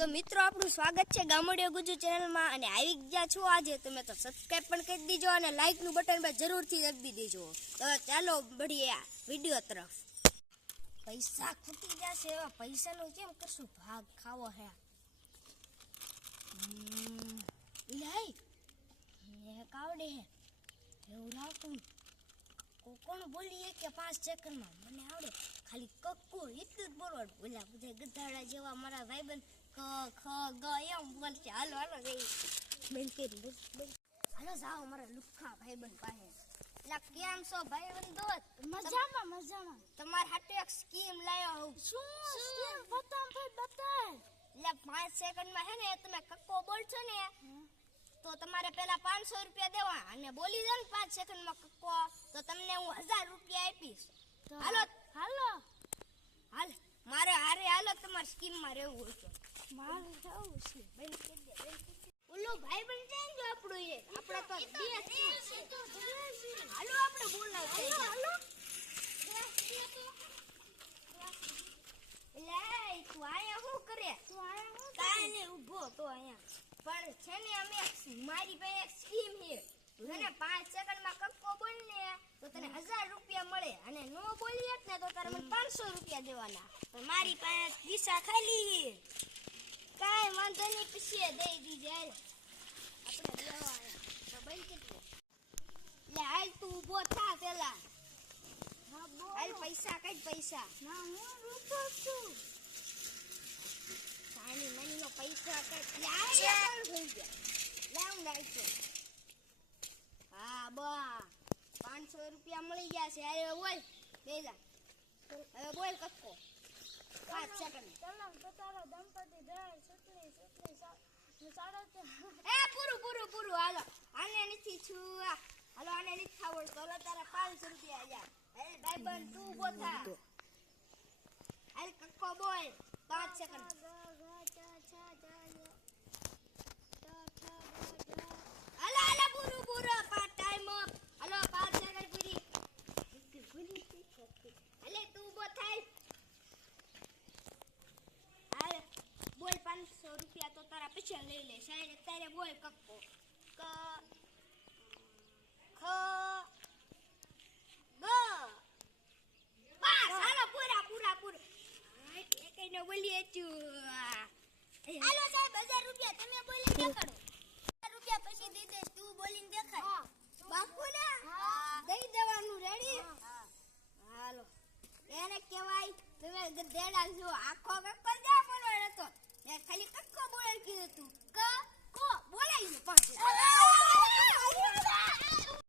તો મિત્રો આપણું સ્વાગત છે ગામડિયા ગુજુ ચેનલમાં અને આવી ગયા છો આજે તમે તો સબસ્ક્રાઇબ પણ કરી દેજો અને લાઈક નું બટન પર જરૂરથી દબાવી દેજો તો ચાલો બઢીએ વિડિયો તરફ પૈસા ખૂટી જશે એવા પૈસાનો કેમ કરશું ભાગ ખાવો હે લાઈ એ કાવડે હે એવું રાખું કોણ બોલીએ કે 5 સેકન્ડમાં મને આવડે ખાલી કક્કુ એટલું જ બોલવાનું ઓલા બધા ગધાડા જેવા મારા ભાઈબંધ ક ખ ગ એમ બોલશે હાલો હાલો બેન કરી હાલો જાઓ મારા લુખ્ખા ભાઈબંધ પાસે લા કેમ છો ભાઈબંધ દોસ્ત મજામાં મજામાં તમાર હાટે એક સ્કીમ લાયો હું શું સ્કીમ બતા ભાઈ બતા લા 5 સેકન્ડમાં હે ને તમે કક્કો બોલશો ને તો તમારે પહેલા 500 રૂપિયા દેવા અને બોલી દો ને 5 સેકન્ડમાં કક્કો તો તમને હું 1000 રૂપિયા આપીશ હાલો હાલો હાલ મારે હારે હાલો તમાર સ્કીમ માં રહેવું હોય તો મારે જવું છે બેન કરી દે ઓલો ભાઈ બન જાય જો આપણો એ આપણે તો હાલો આપણે બોલાવતા હાલો લે તું આયા શું કરે તું આયા હું કાઈ ને ઊભો તો આયા પણ છે ને અમે મારી પાસે એક સ્કીમ છે તને 5 સેકન્ડમાં કક્કો બોલ ને તો તને 1000 રૂપિયા મળે અને નો બોલી ને તો તારે મને 500 રૂપિયા દેવાના પણ મારી પાસે પૈસા ખાલી કાઈ વાંધો નહીં પછી દઈ દીજે આપણે લેવા તો બંધ કેટલું લે હાલ તું ઊભો થા પેલા હા બોલ હાલ પૈસા કઈ પૈસા ના હું રૂપો છું સાની મનીનો પૈસા કઈ લાવ થઈ ગયા લાવ નાખો હા બા 500 રૂપિયા મળી ગયા છે હવે બોલ બેલા હવે બોલ કક્કો 5 સેકન્ડ તમામ પતારો દંપતી જાય સુટલી સાડો એ પૂરું હાલો આને નથી છુઆ હાલો આને નથી ખાવડ તો તારા 500 રૂપિયા આયા એ ભાઈબંધ તું ઉભો થા હાલ કક્કો બોલ 5 સેકન્ડ હાલો પૂરું પાર્ટ ટાઈમ અપ હાલો 5 સેકન્ડ પૂરી હાલે તું ઉભો થાય હાલ બોલ 500 રૂપિયા તો તારા પૈસા લઈ લે સાહેબ અત્યારે બોલ કક્કો ક ખ ગ બસ હાલો પૂરા એકઈ નો બોલીએ તું હાલો સાહેબ 1000 રૂપિયા તમે બોલીને દેખાડો 1000 રૂપિયા પછી દઈ દેશ તું બોલીને દેખાડ બાપુ ને દઈ દેવાનું રેડી હાલો એને કહેવાય તમે ગધેડા છો આખો કક્કો